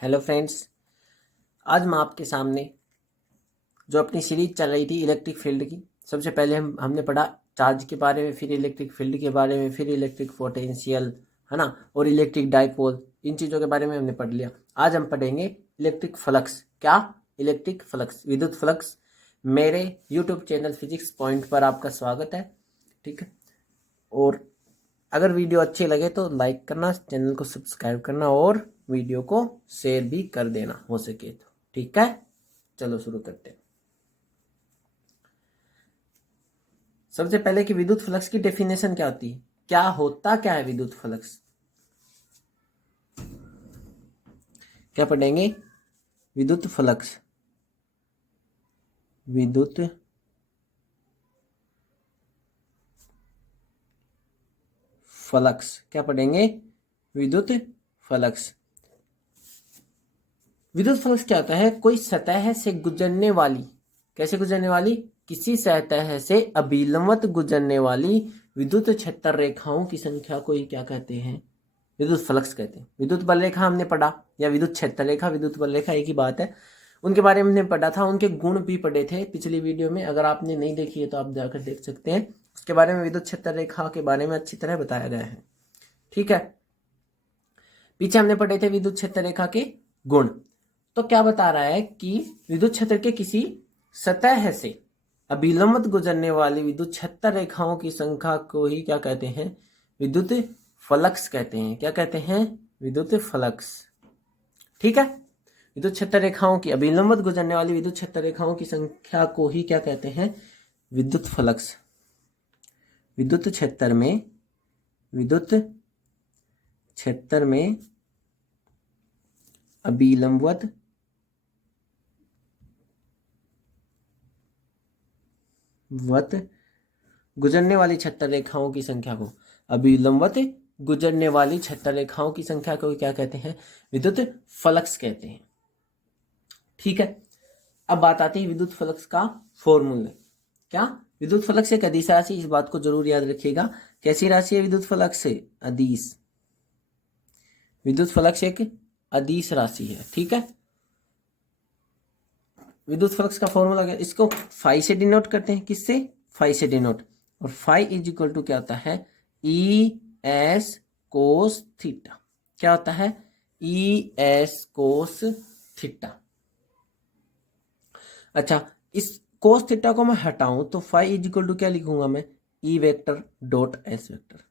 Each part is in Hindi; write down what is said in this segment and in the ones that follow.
हेलो फ्रेंड्स, आज मैं आपके सामने जो अपनी सीरीज चल रही थी इलेक्ट्रिक फील्ड की, सबसे पहले हमने पढ़ा चार्ज के बारे में, फिर इलेक्ट्रिक फील्ड के बारे में, फिर इलेक्ट्रिक पोटेंशियल, है ना, और इलेक्ट्रिक डाइपोल। इन चीज़ों के बारे में हमने पढ़ लिया। आज हम पढ़ेंगे इलेक्ट्रिक फ्लक्स। क्या? इलेक्ट्रिक फ्लक्स, विद्युत फ्लक्स। मेरे यूट्यूब चैनल फिजिक्स पॉइंट पर आपका स्वागत है। ठीक है, और अगर वीडियो अच्छी लगे तो लाइक करना, चैनल को सब्सक्राइब करना और वीडियो को शेयर भी कर देना हो सके तो। ठीक है, चलो शुरू करते हैं। सबसे पहले कि विद्युत फ्लक्स की डेफिनेशन क्या होती है, क्या होता क्या है विद्युत फ्लक्स, क्या पढ़ेंगे? विद्युत फ्लक्स, विद्युत फ्लक्स, क्या पढ़ेंगे? विद्युत फ्लक्स। विद्युत फ्लक्स क्या होता है? कोई सतह से गुजरने वाली, कैसे गुजरने वाली? किसी सतह से अभिलंबवत गुजरने वाली विद्युत क्षेत्र रेखाओं की संख्या को ही क्या कहते हैं? विद्युत फ्लक्स कहते हैं। विद्युत बल रेखा हमने पढ़ा, या विद्युत क्षेत्र रेखा, विद्युत बल रेखा एक ही बात है। उनके बारे में हमने पढ़ा था, उनके गुण भी पढ़े थे पिछली वीडियो में। अगर आपने नहीं देखी है तो आप जाकर देख सकते हैं। उसके बारे में, विद्युत क्षेत्र रेखा के बारे में अच्छी तरह बताया गया है। ठीक है, पीछे हमने पढ़े थे विद्युत क्षेत्र रेखा के गुण। तो क्या बता रहा है कि विद्युत क्षेत्र के किसी सतह से अभिलंबित गुजरने वाली विद्युत क्षेत्र रेखाओं की संख्या को ही क्या कहते हैं? विद्युत फ्लक्स कहते हैं। क्या कहते हैं? विद्युत फ्लक्स। ठीक है, विद्युत क्षेत्र रेखाओं की, अभिलंबित गुजरने वाली विद्युत क्षेत्र रेखाओं की संख्या को ही क्या कहते हैं? विद्युत फ्लक्स। विद्युत क्षेत्र में, विद्युत क्षेत्र में अभिलंबित गुजरने वाली क्षेत्र रेखाओं की संख्या को, अभिलंबित गुजरने वाली क्षेत्र रेखाओं की संख्या को क्या कहते हैं? विद्युत फ्लक्स कहते हैं। ठीक है, अब बात आती है विद्युत फ्लक्स का फॉर्मूला। क्या? विद्युत फ्लक्स एक अदिश राशि, इस बात को जरूर याद रखिएगा। कैसी राशि है विद्युत फ्लक्स? अदिश। विद्युत फ्लक्स एक अदिश राशि है। ठीक है, विद्युत फ्लक्स का फॉर्मूला क्या? इसको फाई से डिनोट करते हैं। किससे? फाई से डिनोट। और फाई इज इक्वल टू क्या होता है? E S cos theta. क्या होता है? E S cos theta. अच्छा, इस कोस थीटा को मैं हटाऊं तो फाई इज इक्वल टू क्या लिखूंगा मैं? ई vector dot S vector.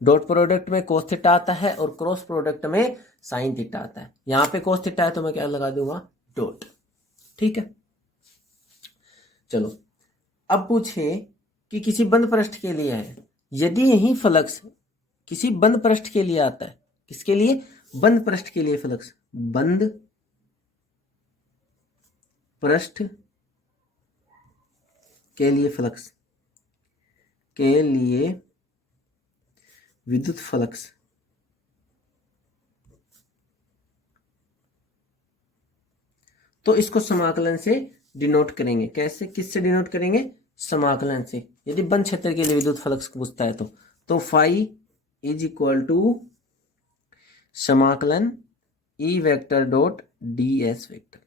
Dot product में कोस थीटा आता है और क्रॉस प्रोडक्ट में साइन थीटा आता है। यहां पे कोस थीटा है तो मैं क्या लगा दूंगा? डॉट। ठीक है, चलो अब पूछे कि किसी बंद पृष्ठ के लिए है, यदि यही फ्लक्स किसी बंद पृष्ठ के लिए आता है। किसके लिए? बंद पृष्ठ के लिए फ्लक्स। बंद पृष्ठ के लिए फ्लक्स, के लिए विद्युत फ्लक्स। तो इसको समाकलन से डिनोट करेंगे। कैसे, किससे डिनोट करेंगे? समाकलन से। यदि बंद क्षेत्र के लिए विद्युत फ्लक्स पूछता है तो फाई इज इक्वल टू समाकलन ई vector dot d S vector.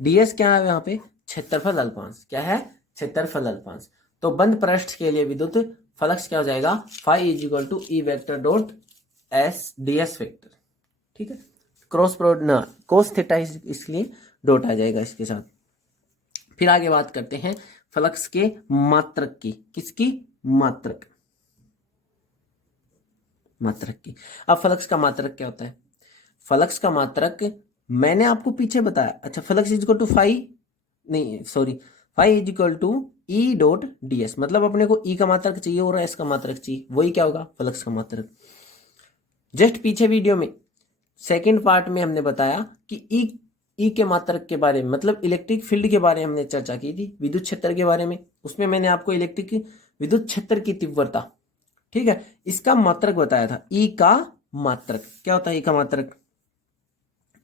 D S क्या है यहाँ पे? क्षेत्रफल अल्पांश। क्या है? क्षेत्रफल अल्पांश। तो बंद पृष्ठ के लिए विद्युत फ्लक्स क्या हो जाएगा? Phi is equal to E vector dot S D S vector. ठीक है, क्रॉस प्रोड ना कोस थीटा, इसलिए डॉट आ जाएगा इसके साथ। फिर आगे बात करते हैं फ्लक्स के मात्रक की। किसकी? मात्रक, मात्रक की। अब फ्लक्स का मात्रक क्या होता है? फ्लक्स का मात्रक मैंने आपको पीछे बताया। अच्छा, flux is equal to phi, नहीं sorry, phi is equal to E dot d S. मतलब अपने को ई का मात्रक चाहिए और एस का मात्रक चाहिए, वही क्या होगा? फ्लक्स का मात्रक। जस्ट पीछे वीडियो में सेकंड पार्ट में हमने बताया कि ई के मात्रक के बारे में, मतलब इलेक्ट्रिक फील्ड के बारे में हमने चर्चा की थी, विद्युत क्षेत्र के बारे में। उसमें मैंने आपको इलेक्ट्रिक विद्युत क्षेत्र की तीव्रता, ठीक है, इसका मात्रक बताया था। ई का मात्रक क्या होता है? ई का मात्रक,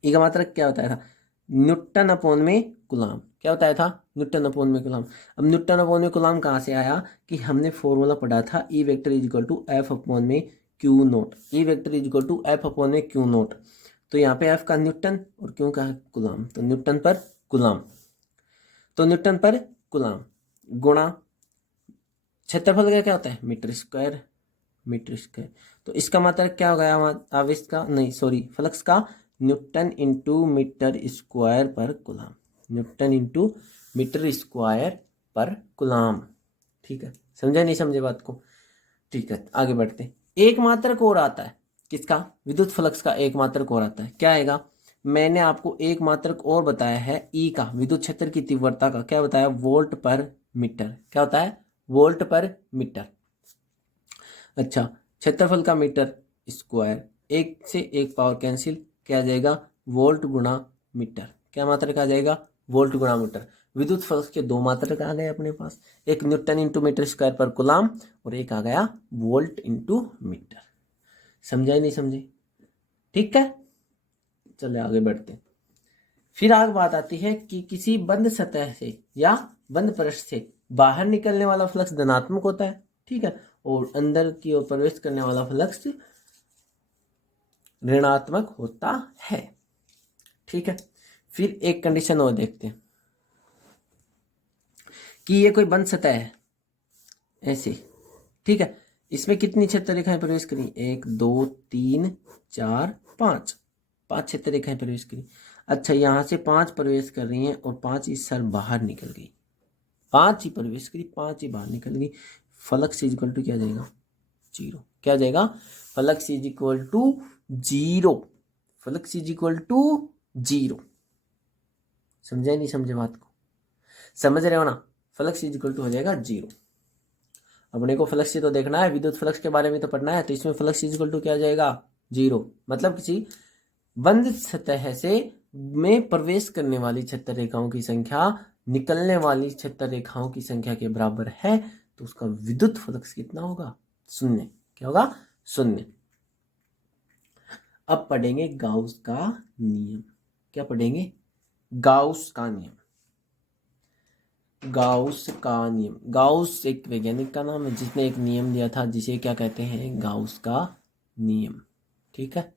ई का मात्रक क्या बताया था? न्यूटन अपॉन में कूलाम। क्या बताया था? न्यूटन अपॉन में कूलाम। अब न्यूटन अपॉन में कूलाम कहाँ से आया? कि हमने फॉर्मूला पढ़ा था E vector is equal to F upon में q naught. E vector is equal to F upon में क्यू नोट। तो यहाँ पे F का न्यूटन और Q का कूलम, तो न्यूटन पर कूलम, तो न्यूटन पर कूलम गुणा क्षेत्रफल का क्या होता है मीटर स्क्वायर, मीटर स्क्वायर। तो इसका मतलब क्या हो गया आवेश का, नहीं सॉरी फ्लक्स का, न्यूटन इंटू मीटर स्क्वायर पर coulomb, newton into metre square पर कूलम। ठीक है, समझे नहीं समझे बात को? ठीक है, आगे बढ़ते हैं। एक मात्रक और आता है, किसका? विद्युत फ्लक्स का एक मात्रक और आता है, क्या आएगा? मैंने आपको एक मात्रक और बताया है ई का, विद्युत क्षेत्र की तीव्रता का, क्या बताया? वोल्ट पर मीटर। क्या होता है? वोल्ट पर मीटर। अच्छा, क्षेत्रफल का मीटर स्क्वायर, एक से एक पावर कैंसिल, क्या आ जाएगा? वोल्ट गुणा मीटर। क्या मात्रक आ जाएगा? वोल्ट गुणा मीटर। विद्युत फ्लक्स के दो मात्रक आ गए अपने पास, एक न्यूटन इंटू मीटर स्क्वायर पर कूलम और एक आ गया वोल्ट इंटू मीटर। समझा ही नहीं समझे? ठीक है, चले आगे बढ़ते हैं। फिर आगे बात आती है कि किसी बंद सतह से या बंद पृष्ठ से बाहर निकलने वाला फ्लक्स धनात्मक होता है, ठीक है, और अंदर की ओर प्रवेश करने वाला फ्लक्स ऋणात्मक होता है। ठीक है, फिर एक कंडीशन और देखते हैं कि ये कोई बंद सतह है ऐसे, ठीक है, इसमें कितनी क्षेत्र रेखाएं प्रवेश करी? 1 2 3 4 5, 5 क्षेत्र रेखाएं प्रवेश करी। अच्छा, यहां से 5 प्रवेश कर रही हैं और 5 इस साल बाहर निकल गई, 5 ही प्रवेश करी, 5 ही बाहर निकल गई। फ्लक्स इज इक्वल टू क्या जाएगा? 0। क्या जाएगा? Flux is equal to 0। Flux is equal to 0। समझे नहीं समझे बात को? समझ रहे हो ना? फ्लक्स इज इक्वल टू हो जाएगा 0। अपने को फ्लक्स से तो देखना है, विद्युत फ्लक्स के बारे में तो पढ़ना है, तो इसमें फ्लक्स इज इक्वल टू क्या जाएगा? 0। मतलब किसी बंद सतह से में प्रवेश करने वाली क्षेत्र रेखाओं की संख्या निकलने वाली क्षेत्र रेखाओं की संख्या के बराबर है, तो उसका विद्युत फ्लक्स कितना होगा? 0। क्या होगा? 0। अब पढ़ेंगे गाउस का नियम। क्या पढ़ेंगे? गाउस का नियम। गाउस का नियम, गाउस एक वैज्ञानिक का नाम है जिसने एक नियम दिया था जिसे क्या कहते हैं? गाउस का नियम। ठीक है,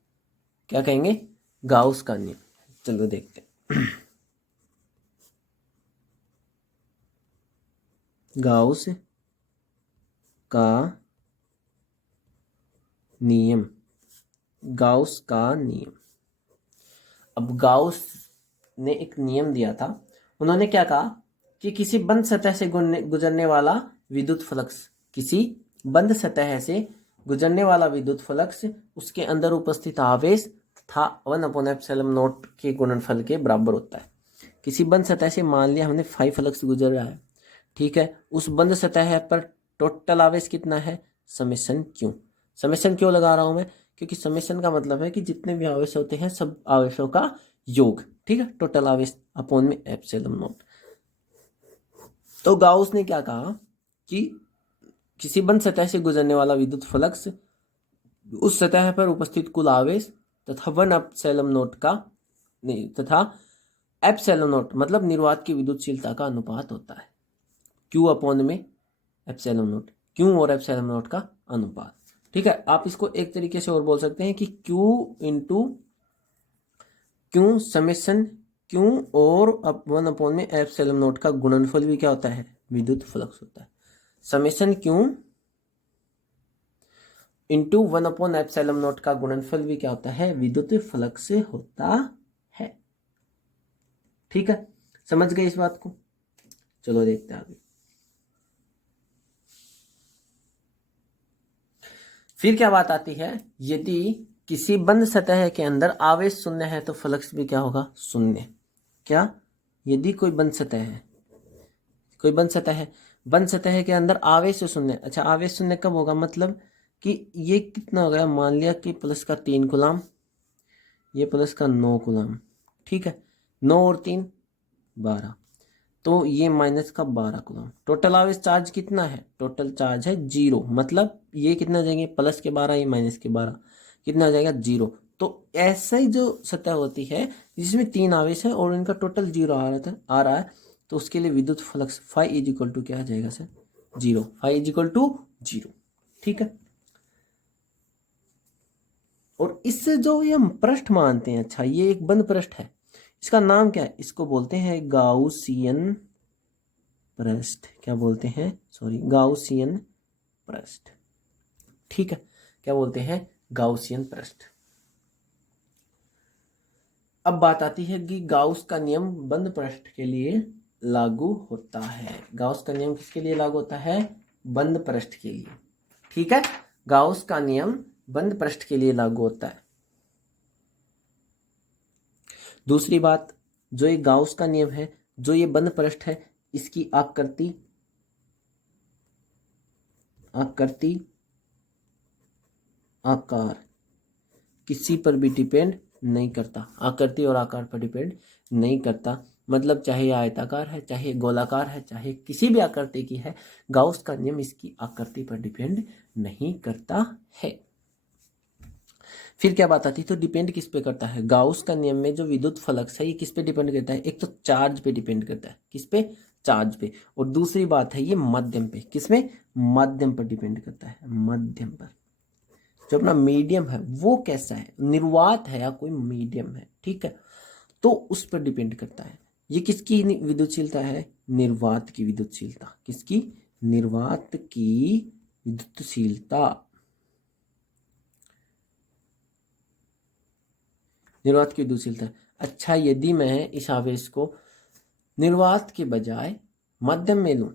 क्या कहेंगे? गाउस का नियम। चलो देखते हैं। गाउस का नियम, गाउस का नियम। अब गाउस ने एक नियम दिया था, उन्होंने क्या कहा कि किसी बंद सतह से गुजरने वाला विद्युत फ्लक्स, किसी बंद सतह से गुजरने वाला विद्युत फ्लक्स उसके अंदर उपस्थित आवेश था 1/ε0 के गुणनफल के बराबर होता है। किसी बंद सतह से मान लिया हमने 5 फ्लक्स गुजर रहा है, ठीक है, उस बंद सतह पर टोटल आवेश कितना है? समेशन क्यों। समेशन क्यों लगा रहा हूं मैं? क्योंकि समेशन का मतलब है कि जितने भी आवेश होते हैं सब आवेशों का योग, ठीक है, टोटल आवेश अपॉन में ε0। तो गाउस ने क्या कहा कि किसी बंद सतह से गुजरने वाला विद्युत फ्लक्स उस सतह पर उपस्थित कुल आवेश तथा 1/ε0 का नहीं, तथा ε0 मतलब निर्वात की विद्युतशीलता का अनुपात होता है। Q अपॉन में ε0, Q और ε0 का अनुपात। ठीक है, आप इसको एक तरीके से और बोल सकते हैं कि Q into Q summation Q और 1/में ε0 का गुणनफल भी क्या होता है? विद्युत फ्लक्स होता है। समेशन Q इंटू 1/ε0 का गुणनफल भी क्या होता है? विद्युत फ्लक्स होता है। ठीक है, समझ गए इस बात को? चलो देखते हैं आगे। फिर क्या बात आती है? यदि किसी बंद सतह के अंदर आवेश शून्य है तो फ्लक्स भी क्या होगा? शून्य। क्या? यदि कोई बंद सतह है, कोई बंद सतह है, बंद सतह के अंदर आवेश शून्य। अच्छा, आवेश शून्य कब होगा? मतलब कि ये कितना हो गया? मान लिया कि प्लस का 3 कूलम, ये प्लस का 9 कूलम, ठीक है, 9 और 3 12, तो ये माइनस का 12 कूलम। टोटल आवेश चार्ज कितना है? टोटल चार्ज है 0। मतलब ये कितना हो जाएंगे? प्लस के 12, ये माइनस के 12, कितना हो जाएगा? 0। तो ऐसा ही जो सतह होती है जिसमें 3 आवेश है और इनका टोटल 0 आ रहा है, तो उसके लिए विद्युत flux phi is equal to क्या आ जाएगा sir? 0। Phi is equal to 0। ठीक है, और इससे जो ये हम पृष्ठ मानते हैं, अच्छा ये एक बंद पृष्ठ है, इसका नाम क्या है? इसको बोलते हैं गाउसियन पृष्ठ। क्या बोलते हैं? सॉरी, गाउसियन पृष्ठ। ठीक है, क्या बोलते हैं? गाउसियन पृष्ठ। अब बात आती है कि गाउस का नियम बंद पृष्ठ के लिए लागू होता है। गाउस का नियम किसके लिए लागू होता है? बंद पृष्ठ के लिए। ठीक है, गाउस का नियम बंद पृष्ठ के लिए लागू होता है। दूसरी बात, जो ये गाउस का नियम है, जो ये बंद पृष्ठ है, इसकी आकृति आकार किसी पर भी डिपेंड नहीं करता। आकृति और आकार पर डिपेंड नहीं करता, मतलब चाहे आयताकार है, चाहे गोलाकार है, चाहे किसी भी आकृति की है, गाउस का नियम इसकी आकृति पर डिपेंड नहीं करता है। फिर क्या बात आती है? तो डिपेंड किस पे करता है? गाउस का नियम में जो विद्युत फ्लक्स है ये किस पे डिपेंड करता है? एक तो चार्ज पे डिपेंड करता है। किस पे? चार्ज पे। और दूसरी बात है ये माध्यम पे। किसमें? माध्यम पर डिपेंड करता है, माध्यम पर। जो अपना मीडियम है वो कैसा है, निर्वात है या कोई मीडियम है, ठीक है, तो उस पर डिपेंड करता है। ये किसकी विद्युतशीलता है? निर्वात की विद्युतशीलता। किसकी? निर्वात की विद्युतशीलता। निर्वात की विद्युतशीलता। अच्छा, यदि मैं इस आवेश को निर्वात के बजाय माध्यम में लूं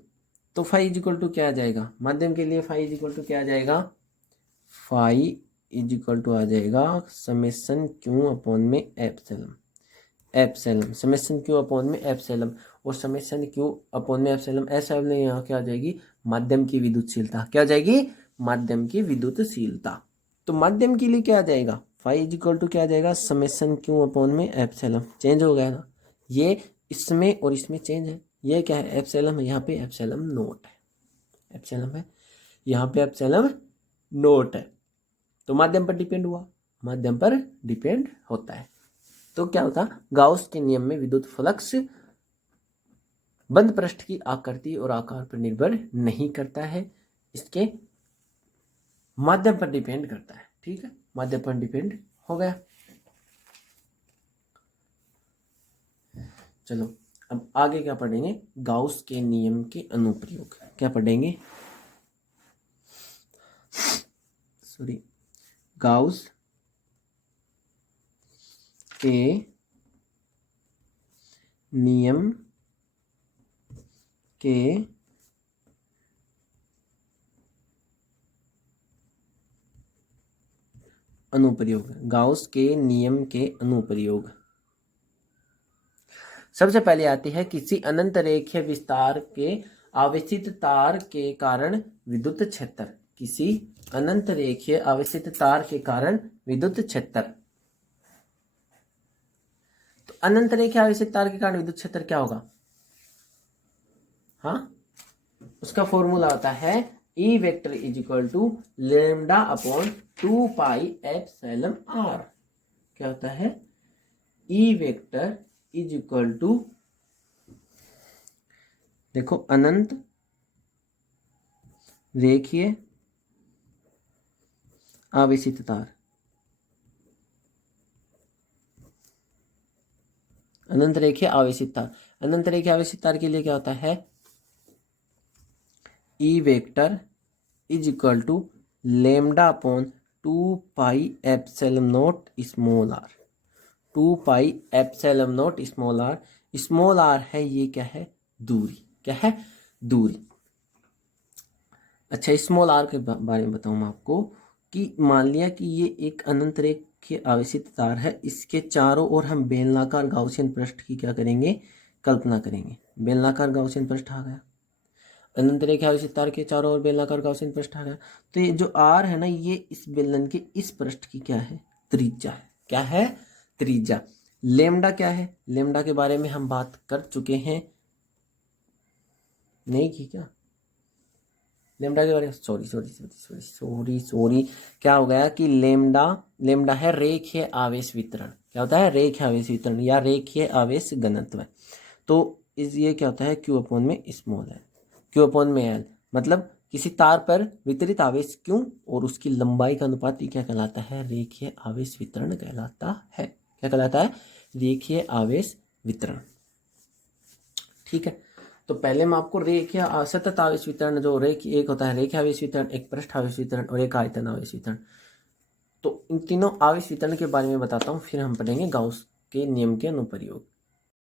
तो फाई इज इक्वल टू क्या आ जाएगा? माध्यम के लिए फाई इज इक्वल टू क्या आ जाएगा? फाई इज इक्वल टू आ जाएगा समेशन क्यू अपॉन में epsilon. Epsilon summation Q upon में एप्सिलॉन, और समेशन क्यू अपॉन में एप्सिलॉन ऐसा यहाँ क्या आ जाएगी? माध्यम की विद्युतशीलता। क्या आ जाएगी? माध्यम की विद्युतशीलता। तो माध्यम के लिए क्या आ जाएगा? फाई इज इक्वल टू क्या आ जाएगा? समेशन क्यू अपॉन में एप्सिलॉन। चेंज हो गया ना, ये इसमें और इसमें चेंज है। ये क्या है? एप्सिलॉन है, यहाँ पे एप्सिलॉन नोट है। एप्सिलॉन है, यहाँ पे एप्सिलॉन नोट है। तो माध्यम पर डिपेंड हुआ, माध्यम पर डिपेंड होता है। तो क्या होता? गाउस के नियम में विद्युत फ्लक्स बंद पृष्ठ की आकृति और आकार पर निर्भर नहीं करता है, इसके माध्यम पर डिपेंड करता है। ठीक है, माध्यम पर डिपेंड हो गया। चलो अब आगे क्या पढ़ेंगे? गाउस के नियम के अनुप्रयोग। क्या पढ़ेंगे? सॉरी, गाउस के नियम के अनुप्रयोग। गाउस के नियम के अनुप्रयोग। सबसे पहले आती है किसी अनंत रेखीय विस्तार के आवेशित तार के कारण विद्युत क्षेत्र। किसी अनंत रेखीय आवेशित तार के कारण विद्युत क्षेत्र। तो अनंत रेखीय आवेशित तार के कारण विद्युत क्षेत्र क्या होगा? हाँ, उसका फॉर्मूला होता है E vector is equal to lambda upon 2 pi epsilon r। क्या होता है? E vector is equal to, देखो, अनंत रेखीय आवेशित तार। अनंत रेखीय आवेशित तार। अनंत रेखीय आवेशित तार के लिए क्या होता है? E vector is equal to lambda upon 2 pi epsilon not small r। 2 pi epsilon not small r। Small r है ये क्या है? दूरी। क्या है? दूरी। अच्छा, स्मॉल r के बारे में बताऊं मैं आपको कि मान लिया कि ये एक अनंत रेखीय आवेशित तार है, इसके चारों ओर हम बेलनाकार गाउसियन पृष्ठ की क्या करेंगे? कल्पना करेंगे। बेलनाकार गाउसियन पृष्ठ आ गया। अनंत रेखीय आवेशित तार के चारों ओर बेलनाकार गाउसियन पृष्ठ आ गया। तो ये जो r है ना, ये इस बेलन के इस पृष्ठ की क्या है? त्रिज्या है। क्या है? त्रिज्या। लेमडा क्या है? लेमडा के बारे में हम बात कर चुके हैं, नहीं की क्या? लेमडा के बारे में सॉरी क्या हो गया कि लेमडा है रेखीय आवेश वितरण। क्या होता है? रेखीय आवेश वितरण या रेखीय आवेश घनत्व। तो इस ये क्या होता है? क्यू अपॉन में स्मॉल है, क्यू अपॉन में एल, मतलब किसी तार पर वितरित आवेश क्यों और उसकी लंबाई का अनुपात क्या कहलाता है? रेखीय आवेश वितरण कहलाता है। क्या कहलाता है? रेखीय आवेश वितरण। ठीक है, तो पहले मैं आपको रेखीय सतत आवेश वितरण, जो एक होता है रेखीय आवेश वितरण, एक पृष्ठ आवेश वितरण और एक आयतन आवेश वितरण, तो इन तीनों आवेश वितरण के बारे में बताता हूँ, फिर हम पढ़ेंगे गाउस के नियम के अनुप्रयोग।